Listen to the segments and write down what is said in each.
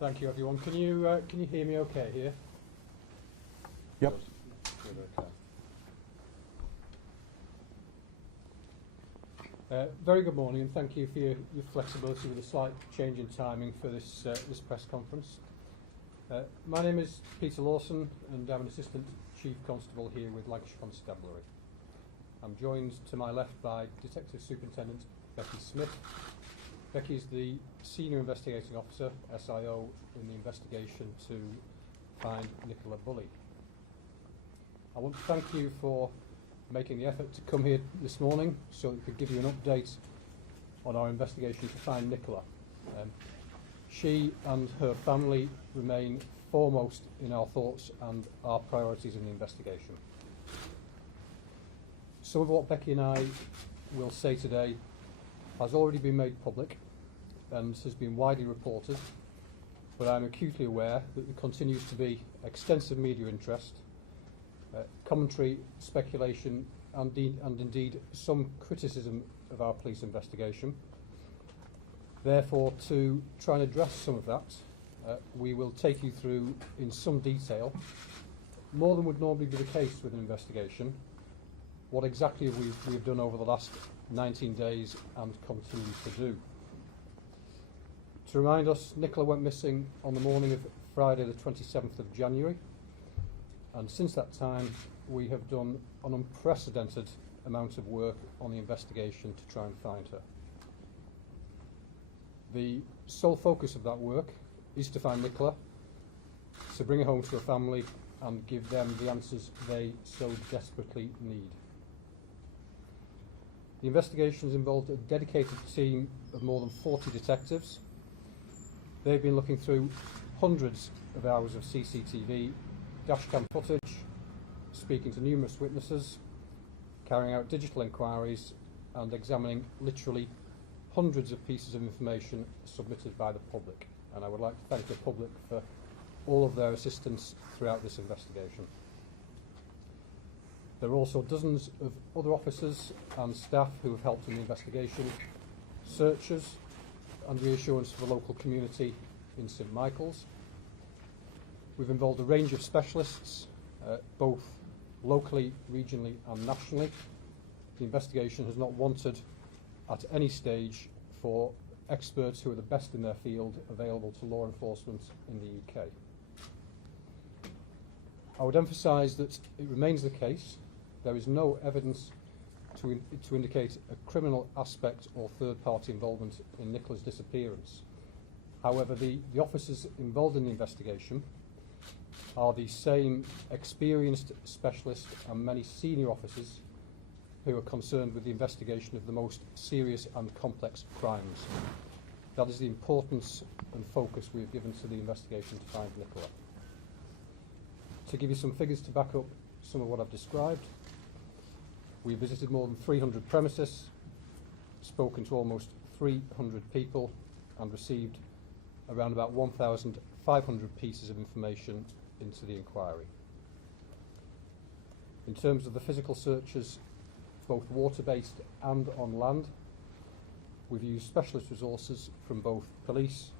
Thank you, everyone. Can you hear me okay here? Yep. Good, okay. Very good morning, and thank you for your flexibility with a slight change in timing for this press conference. My name is Peter Lawson, and I'm an Assistant Chief Constable here with Lancashire Constabulary. I'm joined to my left by Detective Superintendent Becky Smith. Becky is the Senior Investigating Officer, SIO, in the investigation to find Nicola Bulley. I want to thank you for making the effort to come here this morning so that we could give you an update on our investigation to find Nicola. She and her family remain foremost in our thoughts and our priorities in the investigation. Some of what Becky and I will say today has already been made public and has been widely reported, but I'm acutely aware that there continues to be extensive media interest, commentary, speculation, and indeed some criticism of our police investigation. Therefore, to try and address some of that, we will take you through in some detail, more than would normally be the case with an investigation, what exactly we've done over the last 19 days and continue to do. To remind us, Nicola went missing on the morning of Friday the 27th of January, and since that time we have done an unprecedented amount of work on the investigation to try and find her. The sole focus of that work is to find Nicola, to bring her home to her family and give them the answers they so desperately need. The investigation has involved a dedicated team of more than 40 detectives. They've been looking through hundreds of hours of CCTV, dashcam footage, speaking to numerous witnesses, carrying out digital inquiries and examining literally hundreds of pieces of information submitted by the public. And I would like to thank the public for all of their assistance throughout this investigation. There are also dozens of other officers and staff who have helped in the investigation, searchers and reassurance for the local community in St Michael's. We've involved a range of specialists, both locally, regionally and nationally. The investigation has not wanted at any stage for experts who are the best in their field available to law enforcement in the UK. I would emphasise that it remains the case there is no evidence to indicate a criminal aspect or third-party involvement in Nicola's disappearance. However, the officers involved in the investigation are the same experienced specialists and many senior officers who are concerned with the investigation of the most serious and complex crimes. That is the importance and focus we have given to the investigation to find Nicola. To give you some figures to back up some of what I've described, we visited more than 300 premises, spoken to almost 300 people and received around about 1,500 pieces of information into the inquiry. In terms of the physical searches, both water-based and on land, we've used specialist resources from both police,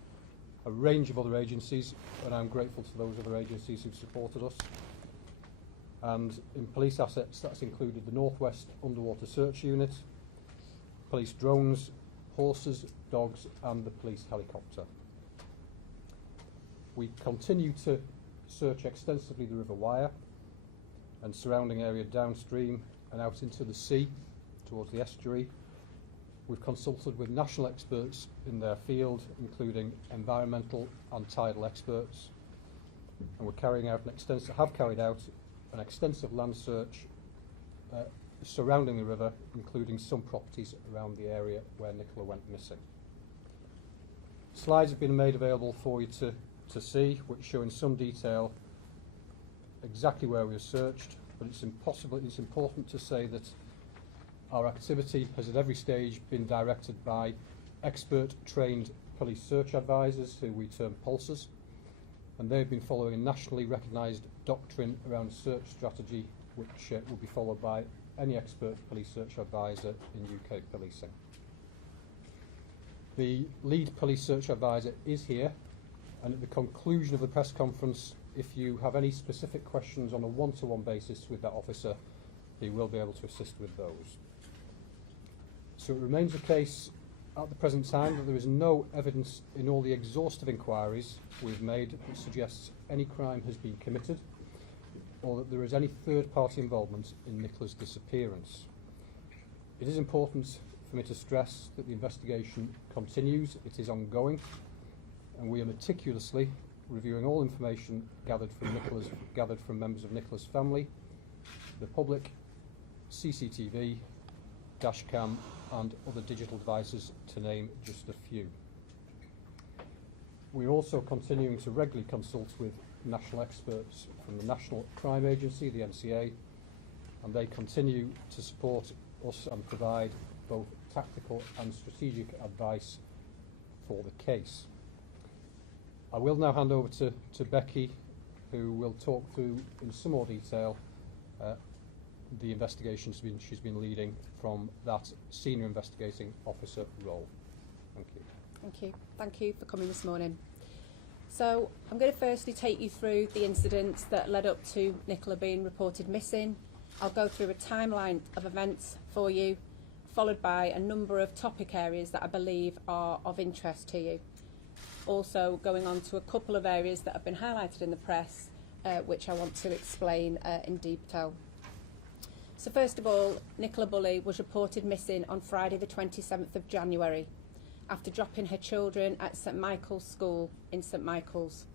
a range of other agencies, and I'm grateful to those other agencies who've supported us. And in police assets, that's included the Northwest Underwater Search Unit, police drones, horses, dogs, and the police helicopter. We continue to search extensively the River Wyre and surrounding area downstream and out into the sea towards the estuary. We've consulted with national experts in their field, including environmental and tidal experts, and have carried out an extensive land search surrounding the river, including some properties around the area where Nicola went missing. Slides have been made available for you to see, which show in some detail exactly where we have searched, but it's important to say that our activity has at every stage been directed by expert trained police search advisors who we term pulsers, and they've been following a nationally recognised doctrine around search strategy which will be followed by any expert police search advisor in UK policing. The lead police search advisor is here And at the conclusion of the press conference, if you have any specific questions on a one-to-one basis with that officer, he will be able to assist with those. So it remains the case at the present time that there is no evidence in all the exhaustive inquiries we've made that suggests any crime has been committed or that there is any third-party involvement in Nicola's disappearance. It is important for me to stress that the investigation continues, it is ongoing, and we are meticulously reviewing all information gathered from members of Nicola's family, the public, CCTV, dashcam and other digital devices, to name just a few. We're also continuing to regularly consult with national experts from the National Crime Agency, the NCA, and they continue to support us and provide both tactical and strategic advice for the case. I will now hand over to Becky, who will talk through in some more detail the investigation she's been leading from that senior investigating officer role. Thank you. Thank you. Thank you for coming this morning. So I'm going to firstly take you through the incidents that led up to Nicola being reported missing. I'll go through a timeline of events for you, followed by a number of topic areas that I believe are of interest to you. Also going on to a couple of areas that have been highlighted in the press, which I want to explain in detail. So first of all, Nicola Bulley was reported missing on Friday the 27th of January after dropping her children at St Michael's School in St Michael's.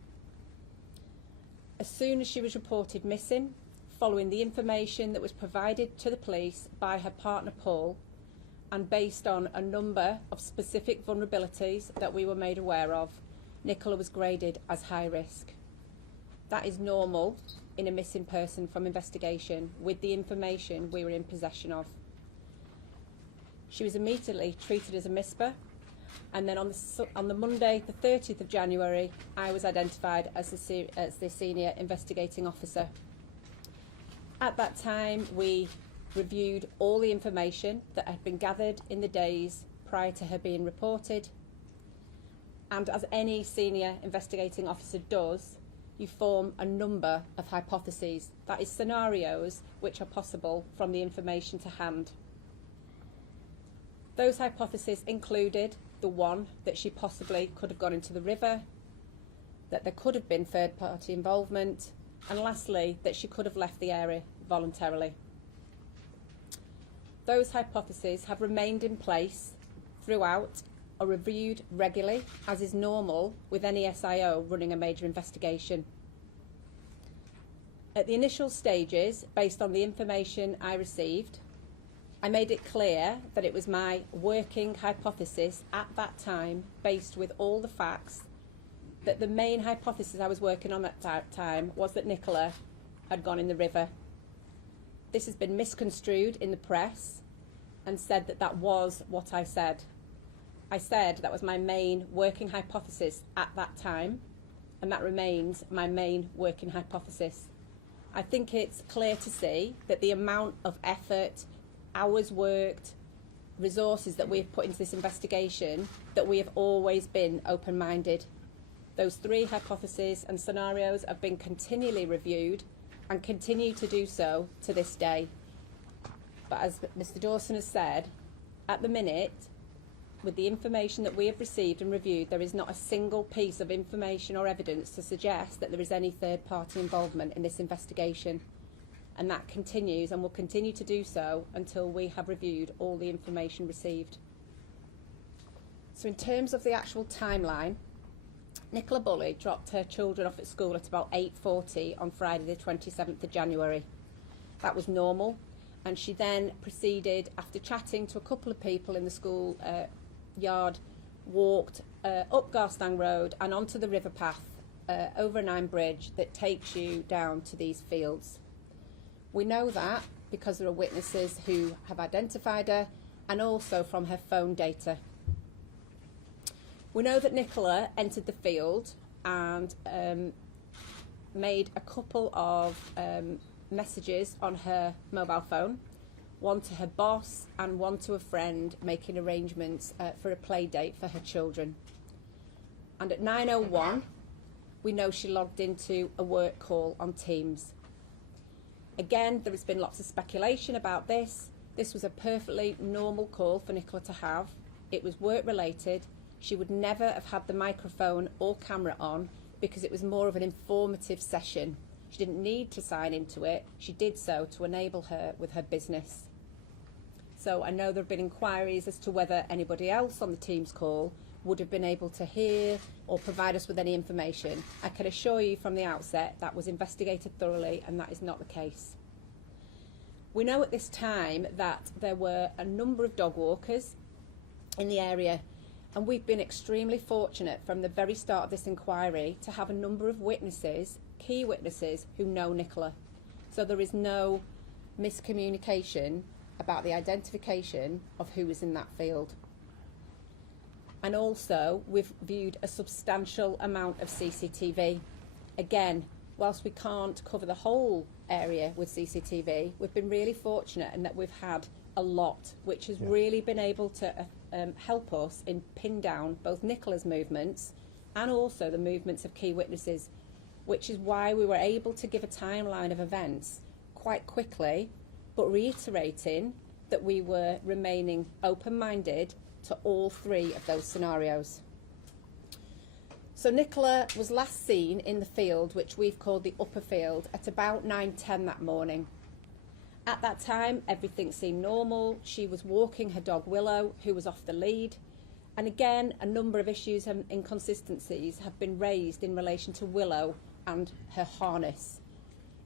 As soon as she was reported missing, following the information that was provided to the police by her partner Paul, and based on a number of specific vulnerabilities that we were made aware of, Nicola was graded as high risk. That is normal in a missing person from investigation with the information we were in possession of. She was immediately treated as a MISPA, and then on the Monday, the 30th of January, I was identified as the senior investigating officer. At that time, we reviewed all the information that had been gathered in the days prior to her being reported. And as any senior investigating officer does, you form a number of hypotheses, that is scenarios which are possible from the information to hand. Those hypotheses included the one that she possibly could have gone into the river, that there could have been third-party involvement, and lastly, that she could have left the area voluntarily. Those hypotheses have remained in place throughout, are reviewed regularly, as is normal with any SIO running a major investigation. At the initial stages, based on the information I received, I made it clear that it was my working hypothesis at that time, based with all the facts, that the main hypothesis I was working on at that time was that Nicola had gone in the river. This has been misconstrued in the press and said that that was what I said. I said that was my main working hypothesis at that time, and that remains my main working hypothesis. I think it's clear to see that the amount of effort, hours worked, resources that we've put into this investigation, that we have always been open-minded. Those three hypotheses and scenarios have been continually reviewed and continue to do so to this day. But as Mr. Dawson has said, at the minute, with the information that we have received and reviewed, there is not a single piece of information or evidence to suggest that there is any third-party involvement in this investigation. And that continues and will continue to do so until we have reviewed all the information received. So in terms of the actual timeline, Nicola Bulley dropped her children off at school at about 8:40 on Friday the 27th of January. That was normal, and she then proceeded, after chatting to a couple of people in the school yard, walked up Garstang Road and onto the river path over an iron bridge that takes you down to these fields. We know that because there are witnesses who have identified her, and also from her phone data. We know that Nicola entered the field and made a couple of messages on her mobile phone, one to her boss and one to a friend, making arrangements for a play date for her children. And at 9:01, we know she logged into a work call on Teams. Again, there has been lots of speculation about this. This was a perfectly normal call for Nicola to have. It was work related. She would never have had the microphone or camera on because it was more of an informative session. She didn't need to sign into it. She did so to enable her with her business. So I know there have been inquiries as to whether anybody else on the Teams call would have been able to hear or provide us with any information. I can assure you from the outset that was investigated thoroughly, and that is not the case. We know at this time that there were a number of dog walkers in the area, and we've been extremely fortunate from the very start of this inquiry to have a number of witnesses, key witnesses, who know Nicola. So there is no miscommunication about the identification of who was in that field. And also, we've viewed a substantial amount of CCTV. Again, whilst we can't cover the whole area with CCTV, we've been really fortunate in that we've had a lot, which has really been able to help us in pin down both Nicola's movements and also the movements of key witnesses, which is why we were able to give a timeline of events quite quickly, but reiterating that we were remaining open-minded to all three of those scenarios. So Nicola was last seen in the field, which we've called the upper field, at about 9:10 that morning. At that time, everything seemed normal. She was walking her dog Willow, who was off the lead. And again, a number of issues and inconsistencies have been raised in relation to Willow and her harness.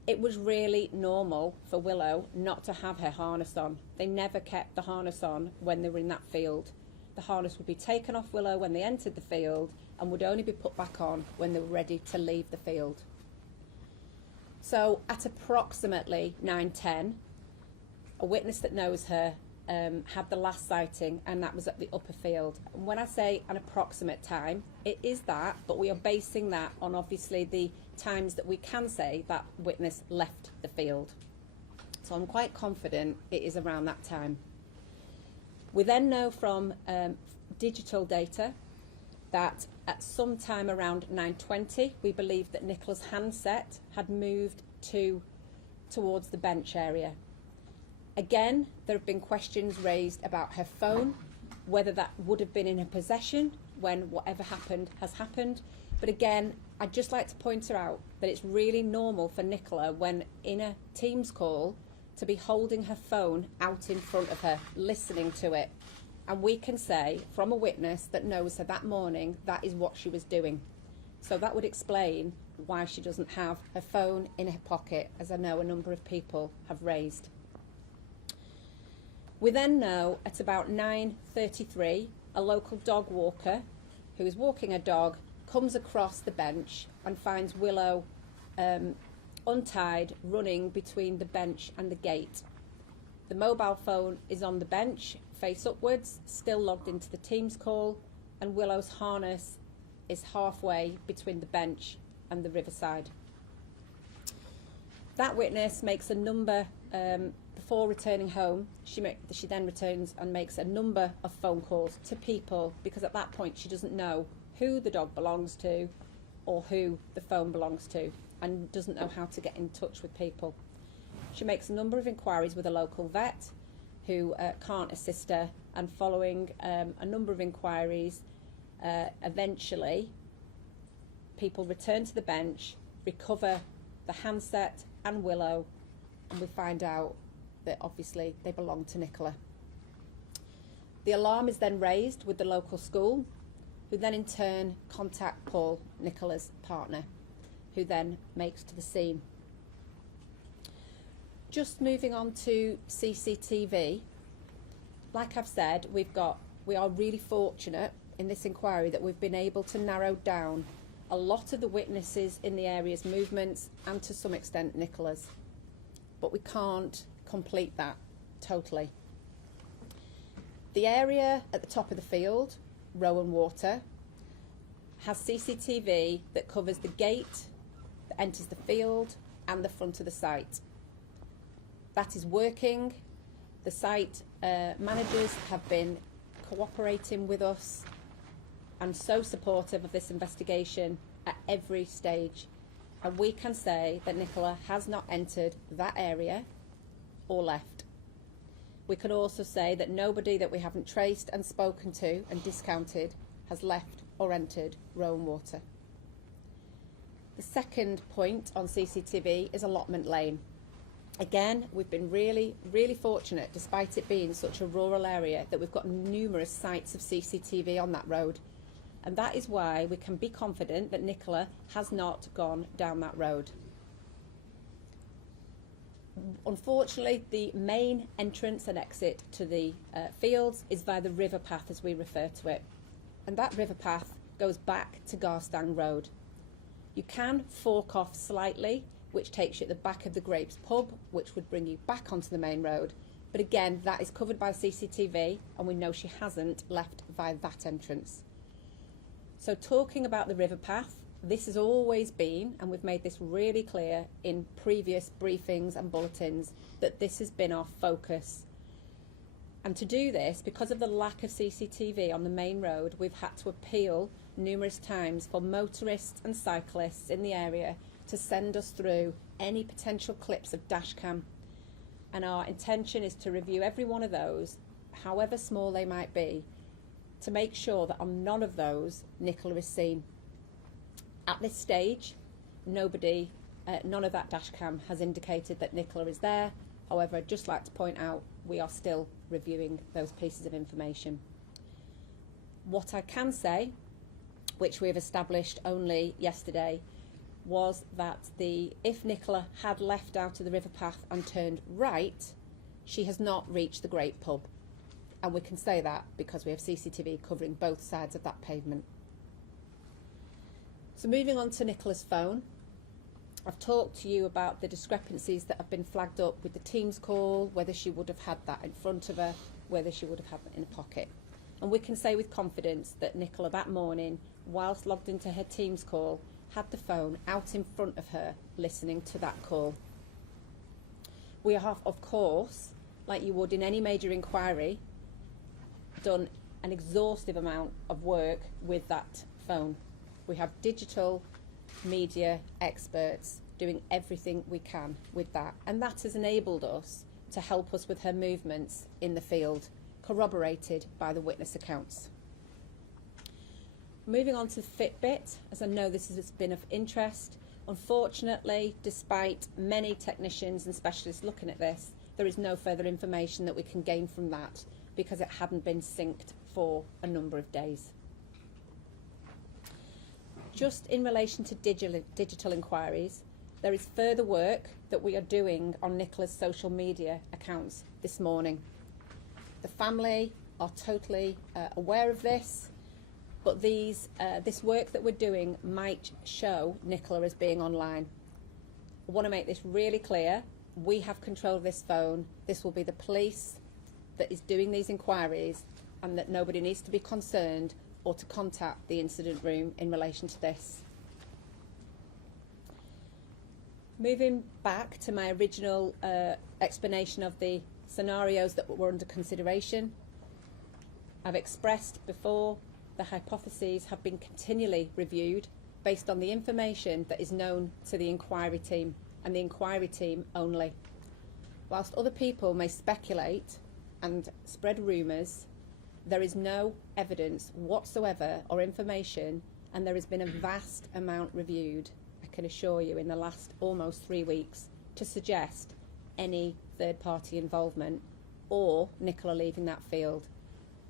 It was really normal for Willow not to have her harness on. They never kept the harness on when they were in that field. The harness would be taken off Willow when they entered the field and would only be put back on when they were ready to leave the field. So at approximately 9:10, a witness that knows her had the last sighting, and that was at the upper field. And when I say an approximate time, it is that, but we are basing that on obviously the times that we can say that witness left the field. So I'm quite confident it is around that time. We then know from digital data that at some time around 9:20, we believe that Nicola's handset had moved towards the bench area. Again, there have been questions raised about her phone, whether that would have been in her possession when whatever happened has happened. But again, I'd just like to point out that it's really normal for Nicola, when in a Teams call, to be holding her phone out in front of her, listening to it. And we can say, from a witness that knows her that morning, that is what she was doing. So that would explain why she doesn't have her phone in her pocket, as I know a number of people have raised. We then know at about 9:33, a local dog walker who is walking a dog comes across the bench and finds Willow untied, running between the bench and the gate. The mobile phone is on the bench, face upwards, still logged into the Teams call, and Willow's harness is halfway between the bench and the riverside. That witness makes a number, before returning home, she then returns and makes a number of phone calls to people, because at that point she doesn't know who the dog belongs to or who the phone belongs to, and doesn't know how to get in touch with people. She makes a number of inquiries with a local vet who can't assist her, and following a number of inquiries, eventually people return to the bench, recover the handset and Willow, and we find out that obviously they belong to Nicola. The alarm is then raised with the local school, who then in turn contact Paul, Nicola's partner, who then makes to the scene. Just moving on to CCTV, like I've said, we are really fortunate in this inquiry that we've been able to narrow down a lot of the witnesses in the area's movements, and to some extent Nicola's, but we can't complete that totally. The area at the top of the field, Rowan Water, has CCTV that covers the gate that enters the field and the front of the site. That is working. The site managers have been cooperating with us and so supportive of this investigation, at every stage. And we can say that Nicola has not entered that area or left. We can also say that nobody that we haven't traced and spoken to and discounted has left or entered Rowan Water. The second point on CCTV is allotment lane. Again, we've been really, really fortunate, despite it being such a rural area, that we've got numerous sites of CCTV on that road. And that is why we can be confident that Nicola has not gone down that road. Unfortunately, the main entrance and exit to the fields is via the river path, as we refer to it. And that river path goes back to Garstang Road. You can fork off slightly, which takes you at the back of the Grapes pub, which would bring you back onto the main road. But again, that is covered by CCTV, and we know she hasn't left via that entrance. So talking about the river path, this has always been, and we've made this really clear in previous briefings and bulletins, that this has been our focus. And to do this, because of the lack of CCTV on the main road, we've had to appeal numerous times for motorists and cyclists in the area to send us through any potential clips of dashcam. And our intention is to review every one of those, however small they might be, to make sure that on none of those Nicola is seen. At this stage, none of that dashcam has indicated that Nicola is there. However, I'd just like to point out we are still reviewing those pieces of information. What I can say, which we have established only yesterday, was that if Nicola had left out of the river path and turned right, she has not reached the Great Pub. And we can say that because we have CCTV covering both sides of that pavement. So moving on to Nicola's phone, I've talked to you about the discrepancies that have been flagged up with the Teams call, whether she would have had that in front of her, whether she would have had it in a pocket. And we can say with confidence that Nicola that morning, whilst logged into her Teams call, had the phone out in front of her, listening to that call. We have, of course, like you would in any major inquiry, done an exhaustive amount of work with that phone. We have digital media experts doing everything we can with that, and that has enabled us to help us with her movements in the field, corroborated by the witness accounts. Moving on to the Fitbit, as I know this has been of interest, unfortunately, despite many technicians and specialists looking at this, there is no further information that we can gain from that because it hadn't been synced for a number of days. Just in relation to digital inquiries, there is further work that we are doing on Nicola's social media accounts this morning. The family are totally aware of this, but this work that we're doing might show Nicola as being online. I want to make this really clear. We have control of this phone. This will be the police that is doing these inquiries, and that nobody needs to be concerned or to contact the incident room in relation to this. Moving back to my original explanation of the scenarios that were under consideration, I've expressed before the hypotheses have been continually reviewed based on the information that is known to the inquiry team and the inquiry team only. Whilst other people may speculate and spread rumours, there is no evidence whatsoever or information, and there has been a vast amount reviewed, I can assure you, in the last almost 3 weeks to suggest any third-party involvement or Nicola leaving that field.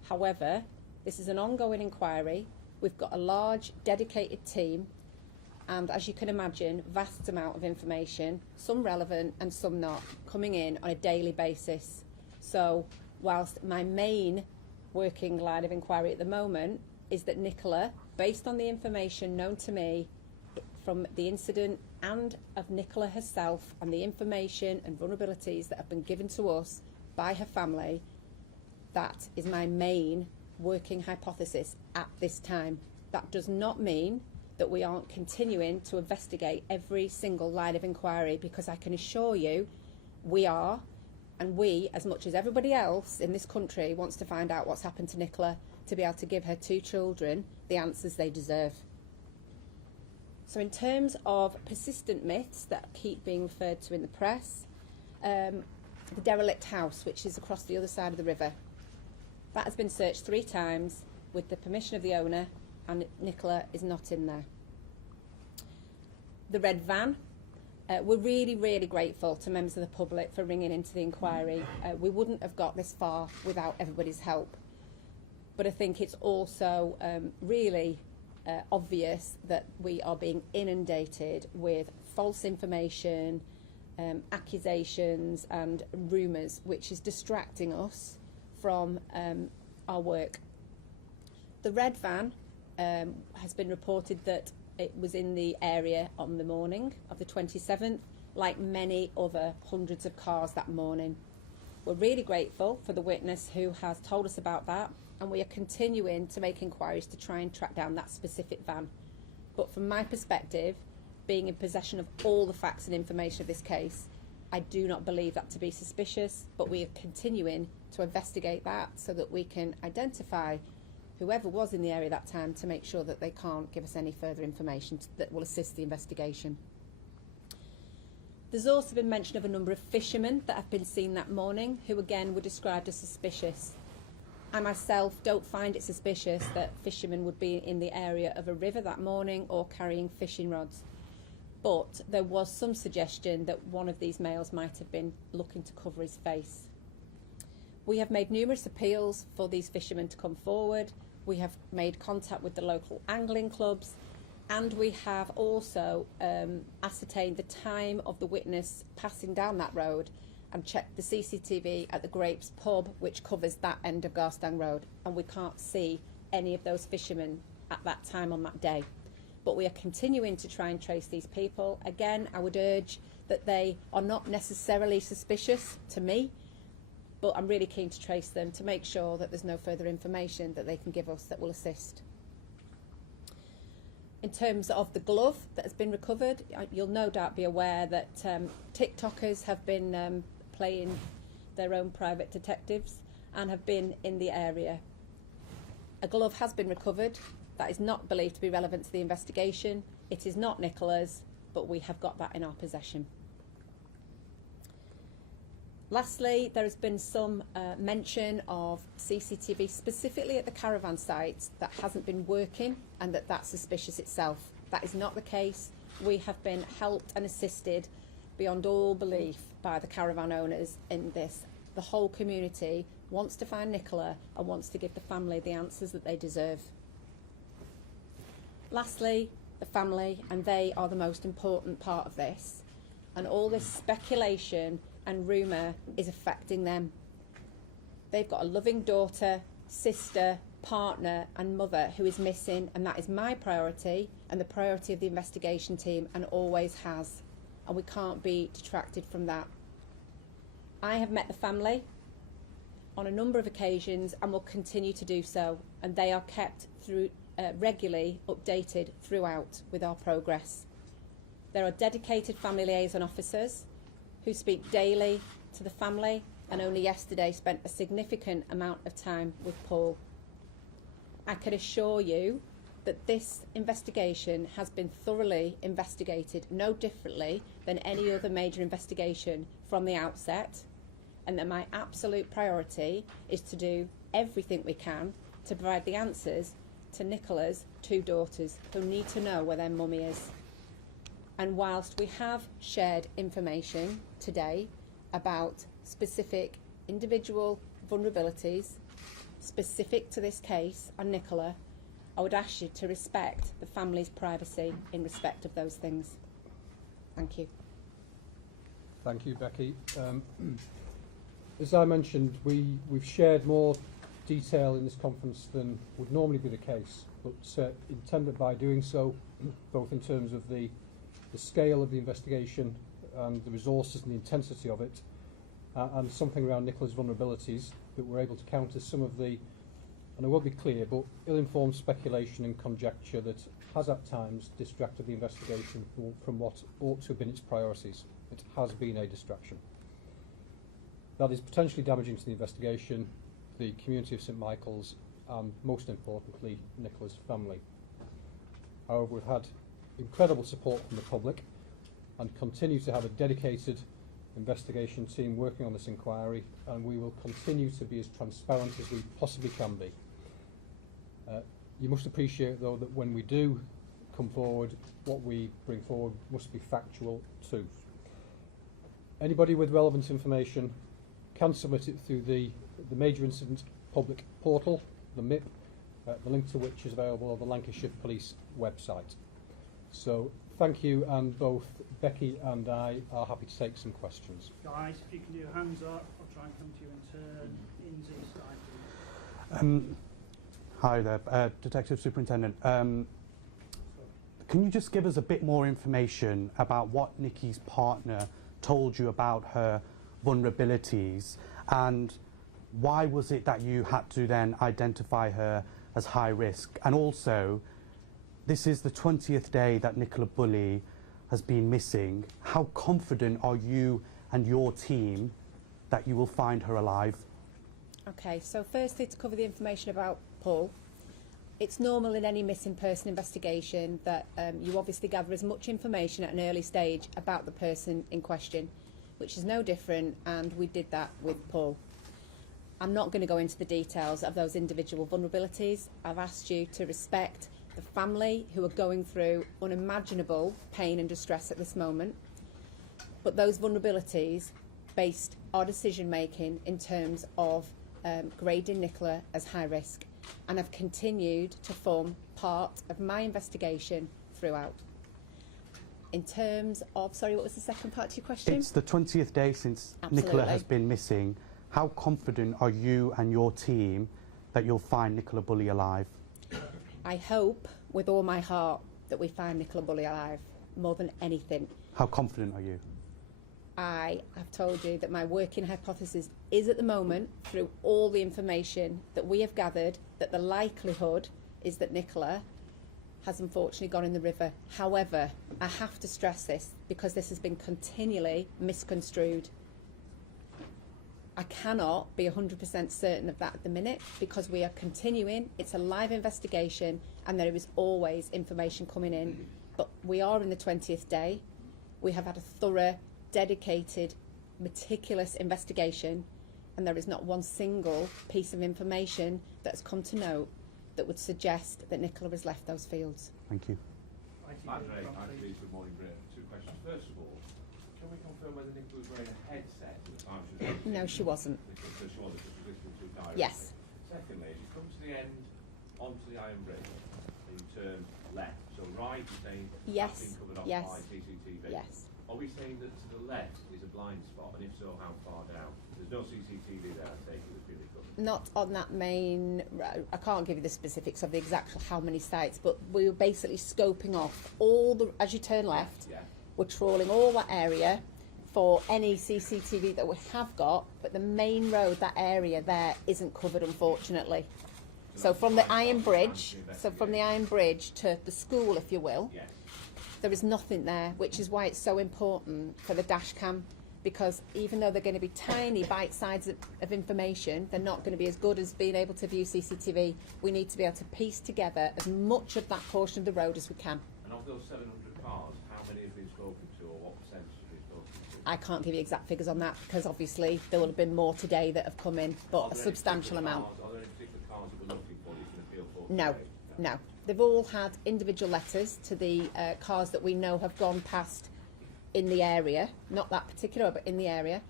However, this is an ongoing inquiry. We've got a large dedicated team, and as you can imagine, vast amount of information, some relevant and some not, coming in on a daily basis. So whilst my main working line of inquiry at the moment is that Nicola, based on the information known to me from the incident and of Nicola herself and the information and vulnerabilities that have been given to us by her family, that is my main working hypothesis at this time. That does not mean that we aren't continuing to investigate every single line of inquiry, because I can assure you we are, and we, as much as everybody else in this country, wants to find out what's happened to Nicola to be able to give her 2 children the answers they deserve. So in terms of persistent myths that keep being referred to in the press, the derelict house, which is across the other side of the river, that has been searched 3 times with the permission of the owner, and Nicola is not in there. The red van, we're really, really grateful to members of the public for ringing into the inquiry. We wouldn't have got this far without everybody's help. But I think it's also really obvious that we are being inundated with false information, accusations and rumours, which is distracting us from our work. The red van has been reported that it was in the area on the morning of the 27th, like many other hundreds of cars that morning. We're really grateful for the witness who has told us about that, and we are continuing to make inquiries to try and track down that specific van. But from my perspective, being in possession of all the facts and information of this case, I do not believe that to be suspicious, but we are continuing to investigate that so that we can identify whoever was in the area that time to make sure that they can't give us any further information that will assist the investigation. There's also been mention of a number of fishermen that have been seen that morning who again were described as suspicious. I myself don't find it suspicious that fishermen would be in the area of a river that morning or carrying fishing rods. But there was some suggestion that one of these males might have been looking to cover his face. We have made numerous appeals for these fishermen to come forward. We have made contact with the local angling clubs, and we have also ascertained the time of the witness passing down that road and checked the CCTV at the Grapes pub, which covers that end of Garstang Road, and we can't see any of those fishermen at that time on that day. But we are continuing to try and trace these people. Again, I would urge that they are not necessarily suspicious to me, but I'm really keen to trace them to make sure that there's no further information that they can give us that will assist. In terms of the glove that has been recovered, you'll no doubt be aware that TikTokers have been playing their own private detectives and have been in the area. A glove has been recovered that is not believed to be relevant to the investigation. It is not Nicola's, but we have got that in our possession. Lastly, there has been some mention of CCTV specifically at the caravan site that hasn't been working and that's suspicious itself. That is not the case. We have been helped and assisted beyond all belief by the caravan owners in this. The whole community wants to find Nicola and wants to give the family the answers that they deserve. Lastly, the family, and they are the most important part of this. And all this speculation and rumour is affecting them. They've got a loving daughter, sister, partner and mother who is missing, and that is my priority and the priority of the investigation team, and always has, and we can't be detracted from that. I have met the family on a number of occasions and will continue to do so, and they are kept through regularly updated throughout with our progress. There are dedicated family liaison officers who speak daily to the family, and only yesterday spent a significant amount of time with Paul. I can assure you that this investigation has been thoroughly investigated, no differently than any other major investigation from the outset, and that my absolute priority is to do everything we can to provide the answers to Nicola's 2 daughters who need to know where their mummy is. And whilst we have shared information today about specific individual vulnerabilities specific to this case and Nicola, I would ask you to respect the family's privacy in respect of those things. Thank you. Thank you, Becky. As I mentioned, we've shared more detail in this conference than would normally be the case, but intended by doing so, both in terms of the scale of the investigation and the resources and the intensity of it, and something around Nicola's vulnerabilities, that we're able to counter some of the, and I won't be clear, but ill-informed speculation and conjecture that has at times distracted the investigation from what ought to have been its priorities. It has been a distraction. That is potentially damaging to the investigation, the community of St Michael's, and most importantly, Nicola's family. However, we've had incredible support from the public and continue to have a dedicated investigation team working on this inquiry, and we will continue to be as transparent as we possibly can be. You must appreciate, though, that when we do come forward, what we bring forward must be factual too. Anybody with relevant information can submit it through the Major Incident Public Portal, the MIP, the link to which is available on the Lancashire Police website. So thank you, and both Becky and I are happy to take some questions. Guys, if you can do your hands up, I'll try and come to you in turn. Inzi, Stifle. Hi there, Detective Superintendent. Can you just give us a bit more information about what Nikki's partner told you about her vulnerabilities, and why was it that you had to then identify her as high risk? And also, this is the 20th day that Nicola Bulley has been missing. How confident are you and your team that you will find her alive? Okay, so firstly, to cover the information about Paul, it's normal in any missing person investigation that you obviously gather as much information at an early stage about the person in question, which is no different, and we did that with Paul. I'm not going to go into the details of those individual vulnerabilities. I've asked you to respect the family who are going through unimaginable pain and distress at this moment, but those vulnerabilities based our decision making in terms of grading Nicola as high risk, and have continued to form part of my investigation throughout. In terms of, sorry, what was the second part to your question? It's the 20th day since Absolutely. Nicola has been missing. How confident are you and your team that you'll find Nicola Bulley alive? I hope with all my heart that we find Nicola Bulley alive, more than anything. How confident are you? I have told you that my working hypothesis is at the moment, through all the information that we have gathered, that the likelihood is that Nicola has unfortunately gone in the river. However, I have to stress this because this has been continually misconstrued. I cannot be 100% certain of that at the minute because we are continuing. It's a live investigation and there is always information coming in. But we are in the 20th day. We have had a thorough, dedicated, meticulous investigation, and there is not one single piece of information that has come to note that would suggest that Nicola has left those fields. Thank you. Andre, good morning, Graham. Two questions. First of all, can we confirm whether Nicola was wearing a headset at the time she was No, she wasn't. Because she wasn't, because she was listening to a diary. Yes. Secondly, as you come to the end, onto the Iron Bridge, and you turn left. So right, you're saying Yes. that's been covered off Yes. by CCTV. Yes. Are we saying that to the left is a blind spot, and if so, how far down? There's no CCTV there, I take it, that's been recovered. Not on that main road. I can't give you the specifics of the exact how many sites, but we were basically scoping off all the, as you turn left, Yeah. we're trawling all that area for any CCTV that we have got, but the main road, that area there, isn't covered, unfortunately. So from the Iron Bridge, to the school, if you will, Yes. there is nothing there, which is why it's so important for the dash cam, because even though they're going to be tiny bite sizes of information, they're not going to be as good as being able to view CCTV. We need to be able to piece together as much of that portion of the road as we can. And of those 700 cars, how many have been spoken to, or what percentage have been spoken to? I can't give you exact figures on that because obviously there will have been more today that have come in, but Are a there any substantial particular amount. Cars, are there any particular cars that we're looking for you can appeal for? No, today? no. They've all had individual letters to the cars that we know have gone past in the area, not that particular, but in the area.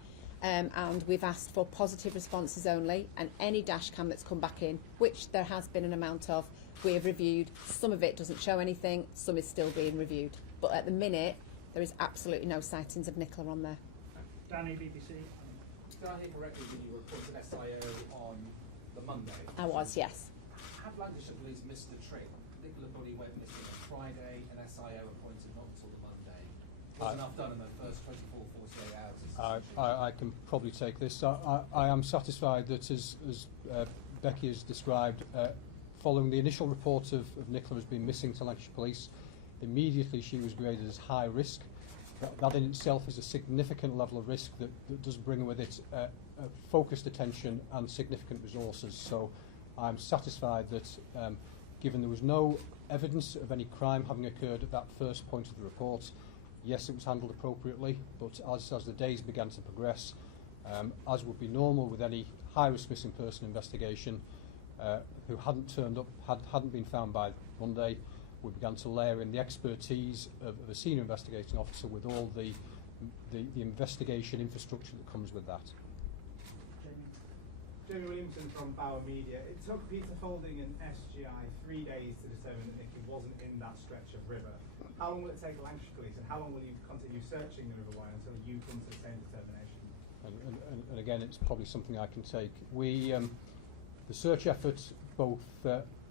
And we've asked for positive responses only, and any dash cam that's come back in, which there has been an amount of, we have reviewed. Some of it doesn't show anything, some is still being reviewed. But at the minute, there is absolutely no sightings of Nicola on there. Danny, BBC. Did I hear correctly when you reported SIO on the Monday? I was, yes. Have Lancashire Police missed the trick? Nicola Bulley went missing on Friday, and SIO appointed not until the Monday. Was enough done in the first 24, 48 hours? I can probably take this. I am satisfied that, as Becky has described, following the initial report of Nicola as being missing to Lancashire Police, immediately she was graded as high risk. That in itself is a significant level of risk that does bring with it focused attention and significant resources. So I'm satisfied that given there was no evidence of any crime having occurred at that first point of the report, yes, it was handled appropriately, but as the days began to progress, as would be normal with any high-risk missing person investigation, who hadn't turned up, hadn't been found by Monday, we began to layer in the expertise of a senior investigating officer with all the investigation infrastructure that comes with that. Jamie Williamson from Bauer Media. It took Peter Folding and SGI 3 days to determine that Nicky wasn't in that stretch of river. How long will it take Lancashire Police, and how long will you continue searching the River Wye until you come to the same determination? And again, it's probably something I can take. The search effort, both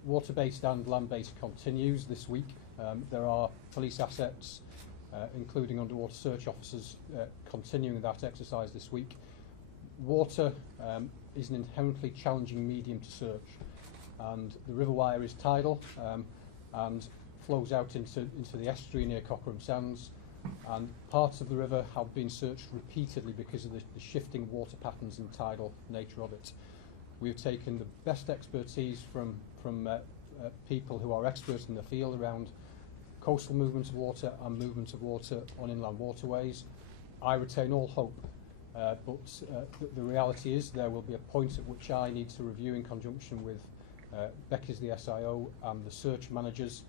water-based and land-based, continues this week. There are police assets, including underwater search officers, continuing that exercise this week. Water is an inherently challenging medium to search, and the River Wye is tidal and flows out into the estuary near Cockerham Sands, and parts of the river have been searched repeatedly because of the shifting water patterns and tidal nature of it. We've taken the best expertise from people who are experts in the field around coastal movement of water and movement of water on inland waterways. I retain all hope, but the reality is there will be a point at which I need to review, in conjunction with Becky's the SIO and the search managers,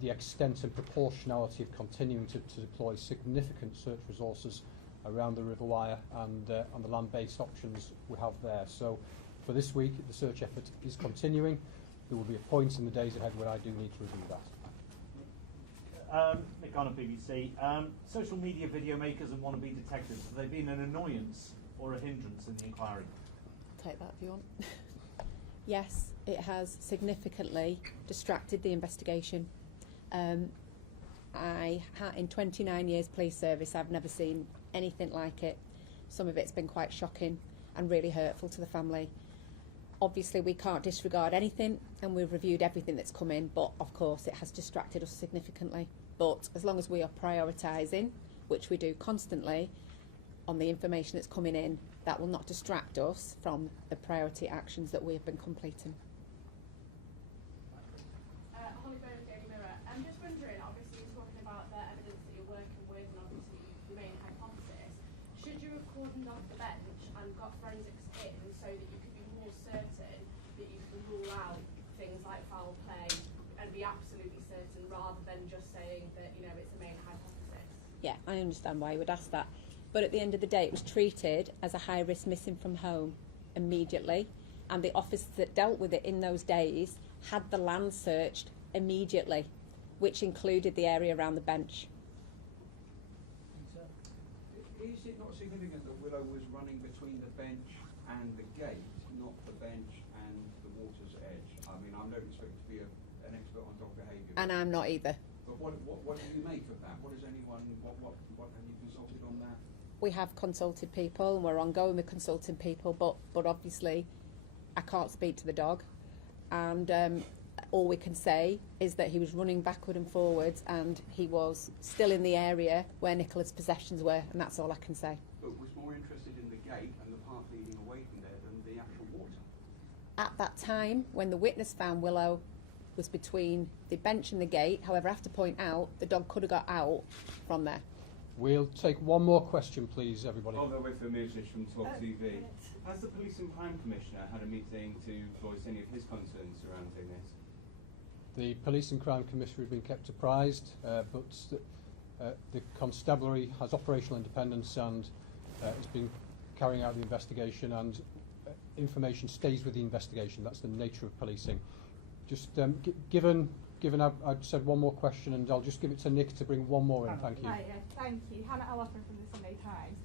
the extent and proportionality of continuing to deploy significant search resources around the River Wye and the land-based options we have there. So for this week, the search effort is continuing. There will be a point in the days ahead where I do need to review that. Nick Garner, BBC. Social media video makers and wannabe detectives, have they been an annoyance or a hindrance in the inquiry? I'll take that if you want. Yes, it has significantly distracted the investigation. In 29 years police service, I've never seen anything like it. Some of it's been quite shocking and really hurtful to the family. Obviously, we can't disregard anything, and we've reviewed everything that's come in, but of course it has distracted us significantly. But as long as we are prioritising, which we do constantly, on the information that's coming in, that will not distract us from the priority actions that we have been completing. Holly Byrne, Daily Mirror. I'm just wondering, obviously you're talking about the evidence that you're working with and obviously your main hypothesis. Should you have cordoned off the bench and got forensics in so that you could be more certain that you can rule out things like foul play and be absolutely certain, rather than just saying that, you know, it's a main hypothesis? Yeah, I understand why you would ask that. But at the end of the day, it was treated as a high-risk missing from home immediately, and the officers that dealt with it in those days had the land searched immediately, which included the area around the bench. Is it not significant that Willow was running between the bench and the gate, not the bench and the water's edge? I mean, I'm not expected to be an expert on dog behaviour. And I'm not either. But what do you make of that? What does anyone, what have you consulted on that? We have consulted people, and we're ongoing with consulting people, but obviously I can't speak to the dog, and all we can say is that he was running backward and forwards, and he was still in the area where Nicola's possessions were, and that's all I can say. But was more interested in the gate and the path leading away from there than the actual water? At that time, when the witness found Willow was between the bench and the gate, however, I have to point out the dog could have got out from there. We'll take one more question, please, everybody. Although with the music from Talk TV. Has the Police and Crime Commissioner had a meeting to voice any of his concerns surrounding this? The Police and Crime Commissioner has been kept apprised, but the constabulary has operational independence and has been carrying out the investigation, and information stays with the investigation. That's the nature of policing. Just given I've said one more question, and I'll just give it to Nick to bring one more in. Thank you. Hi, thank you. Hannah Alafin from the Sunday Times.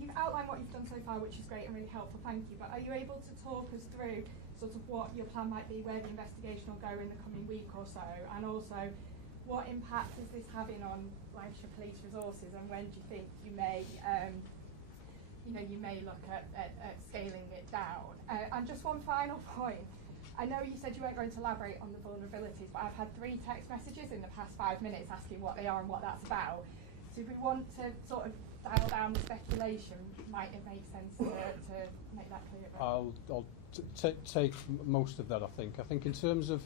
You've outlined what you've done so far, which is great and really helpful, thank you. But are you able to talk us through sort of what your plan might be, where the investigation will go in the coming week or so, and also what impact is this having on Lancashire police resources, and when do you think you may look at scaling it down? And just one final point. I know you said you weren't going to elaborate on the vulnerabilities, but I've had 3 text messages in the past 5 minutes asking what they are and what that's about. So if we want to sort of dial down the speculation, might it make sense to make that clear? I'll take most of that, I think. I think in terms of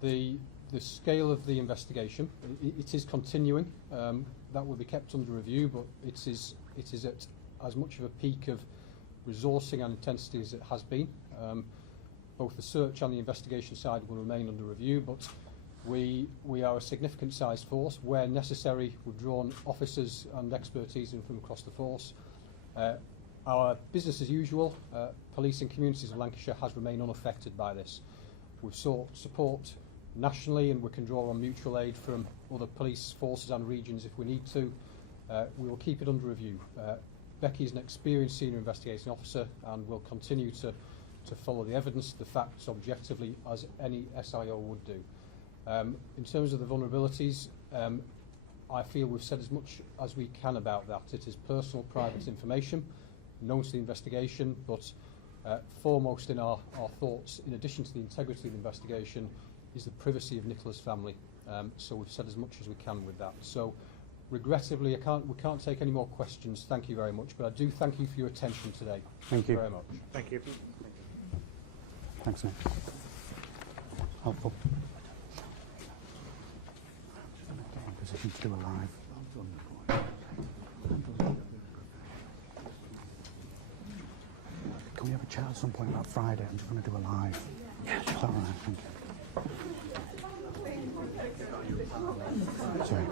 The scale of the investigation, it is continuing. That will be kept under review, but it is at as much of a peak of resourcing and intensity as it has been. Both the search and the investigation side will remain under review, but we are a significant sized force. Where necessary, we've drawn officers and expertise in from across the force. Our business as usual, police in communities of Lancashire has remained unaffected by this. We've sought support nationally, and we can draw on mutual aid from other police forces and regions if we need to. We will keep it under review. Becky is an experienced senior investigating officer and will continue to follow the evidence, the facts objectively, as any SIO would do. In terms of the vulnerabilities, I feel we've said as much as we can about that. It is personal, private information, known to the investigation, but foremost in our thoughts, in addition to the integrity of the investigation, is the privacy of Nicola's family. So we've said as much as we can with that. So regrettably, we can't take any more questions. Thank you very much. But I do thank you for your attention today. Thank you very much. Thank you. Thanks, Nick. Helpful. I'm in a position to do a live. Can we have a chat at some point about Friday? I'm just going to do a live. Yeah, sure. Is that all right? Thank you. Sorry.